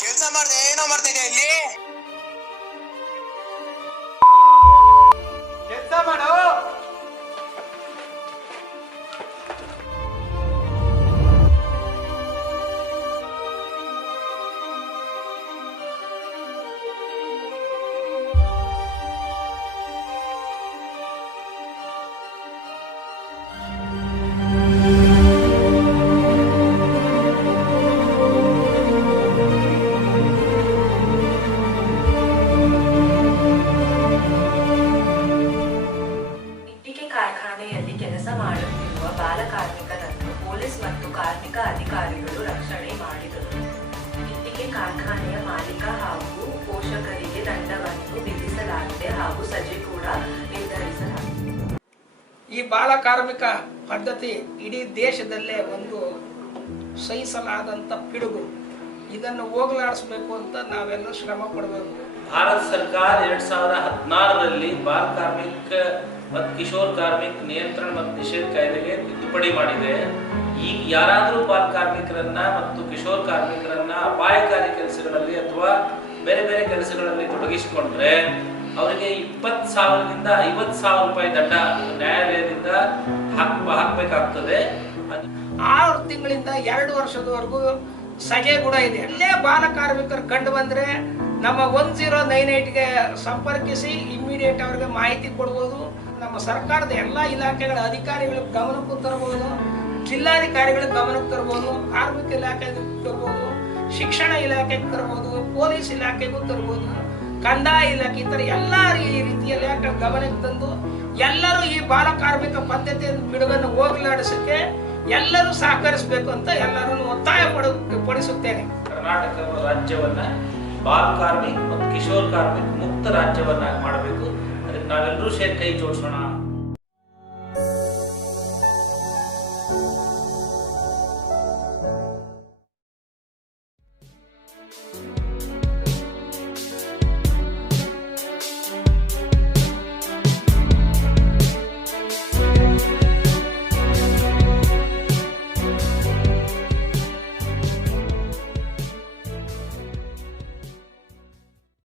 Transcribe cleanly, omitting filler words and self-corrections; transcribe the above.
ಕೆಲಸ ಮಾಡ್ದೆ ಏನೋ ಮಾಡ್ತಿದ್ದೆ ಇಲ್ಲಿ ಕೆಲಸ ಮಾಡು. ಕಾರ್ಖಾನೆಯಲ್ಲಿ ಕೆಲಸ ಮಾಡುತ್ತಿರುವ ಬಾಲ ಕಾರ್ಮಿಕರನ್ನು ಪೊಲೀಸ್ ಮತ್ತು ಕಾರ್ಮಿಕ ಅಧಿಕಾರಿಗಳು ರಕ್ಷಣೆ ಮಾಡಿದರು. ಇಟ್ಟಿಗೆ ಕಾರ್ಖಾನೆಯ ಮಾಲೀಕ ಹಾಗೂ ಪೋಷಕರಿಗೆ ದಂಡವನ್ನು ವಿಧಿಸಲಾಗಿದೆ ಹಾಗೂ ಸಜೆ ಕೂಡ ನಿರ್ಧರಿಸಲಾಗಿದೆ. ಈ ಬಾಲ ಕಾರ್ಮಿಕ ಪದ್ಧತಿ ಇಡೀ ದೇಶದಲ್ಲೇ ಒಂದು ಸಹಿಸಲಾದಂಥ ಪಿಡುಗು. ಇದನ್ನು ಹೋಗಲಾಡಿಸಬೇಕು ಅಂತ ನಾವೆಲ್ಲರೂ ಶ್ರಮ ಪಡಬೇಕು. ಭಾರತ ಸರ್ಕಾರ 2016ರಲ್ಲಿ ಬಾಲ ಕಾರ್ಮಿಕ ಮತ್ತು ಕಿಶೋರ್ ಕಾರ್ಮಿಕ ನಿಯಂತ್ರಣ ಮತ್ತು ನಿಷೇಧ ಕಾಯ್ದೆಗೆ ತಿದ್ದುಪಡಿ ಮಾಡಿದೆ. ಈಗ ಯಾರಾದರೂ ಬಾಲ ಕಾರ್ಮಿಕರನ್ನ ಮತ್ತು ಕಿಶೋರ್ ಕಾರ್ಮಿಕರನ್ನ ಅಪಾಯಕಾರಿ ಕೆಲಸಗಳಲ್ಲಿ ಅಥವಾ ಬೇರೆ ಬೇರೆ ಕೆಲಸಗಳಲ್ಲಿ ತೊಡಗಿಸಿಕೊಂಡ್ರೆ ಅವರಿಗೆ 20,000ದಿಂದ 50,000 ರೂಪಾಯಿ ದಂಡ ನ್ಯಾಯಾಲಯದಿಂದ ಹಾಕಬೇಕಾಗ್ತದೆ. 6 ತಿಂಗಳಿಂದ 2 ವರ್ಷದವರೆಗೂ ಸಜೆ ಕೂಡ ಇದೆ. ಅಲ್ಲೇ ಬಾಲ ಕಾರ್ಮಿಕರು ಕಂಡು ಬಂದ್ರೆ ನಮ್ಮ 1098ಗೆ ಸಂಪರ್ಕಿಸಿ ಇಮ್ಮಿಡಿಯೇಟ್ ಅವರಿಗೆ ಮಾಹಿತಿ ಕೊಡ್ಬೋದು. ನಮ್ಮ ಸರ್ಕಾರದ ಎಲ್ಲ ಇಲಾಖೆಗಳ ಅಧಿಕಾರಿಗಳ ಗಮನಕ್ಕೂ ತರಬಹುದು, ಜಿಲ್ಲಾಧಿಕಾರಿಗಳ ಗಮನಕ್ಕೆ ತರಬಹುದು, ಕಾರ್ಮಿಕ ಇಲಾಖೆಗೆ ತರಬಹುದು, ಶಿಕ್ಷಣ ಇಲಾಖೆಗೆ ತರಬಹುದು, ಪೊಲೀಸ್ ಇಲಾಖೆಗೂ ತರಬಹುದು, ಕಂದಾಯ ಇಲಾಖೆ, ಈ ಥರ ಎಲ್ಲ ರೀತಿಯ ಇಲಾಖೆ ಗಮನಕ್ಕೆ ತಂದು ಎಲ್ಲರೂ ಈ ಬಾಲ ಕಾರ್ಮಿಕ ಪದ್ಧತಿಯ ಬಿಡುಗನ್ನು ಹೋಗಲಾಡಿಸಕ್ಕೆ ಎಲ್ಲರೂ ಸಹಕರಿಸಬೇಕು ಅಂತ ಎಲ್ಲರನ್ನು ಒತ್ತಾಯ ಪಡಿಸುತ್ತೇನೆ. ಕರ್ನಾಟಕ ರಾಜ್ಯವನ್ನ ಬಾಲ ಕಾರ್ಮಿಕ ಮತ್ತು ಕಿಶೋರ್ ಕಾರ್ಮಿಕ ಮುಕ್ತ ರಾಜ್ಯವನ್ನಾಗಿ ಮಾಡಬೇಕು. ಅದಕ್ಕೆ ನಾವೆಲ್ಲರೂ ಸೇರಿ ಕೈ ಜೋಡಿಸೋಣ.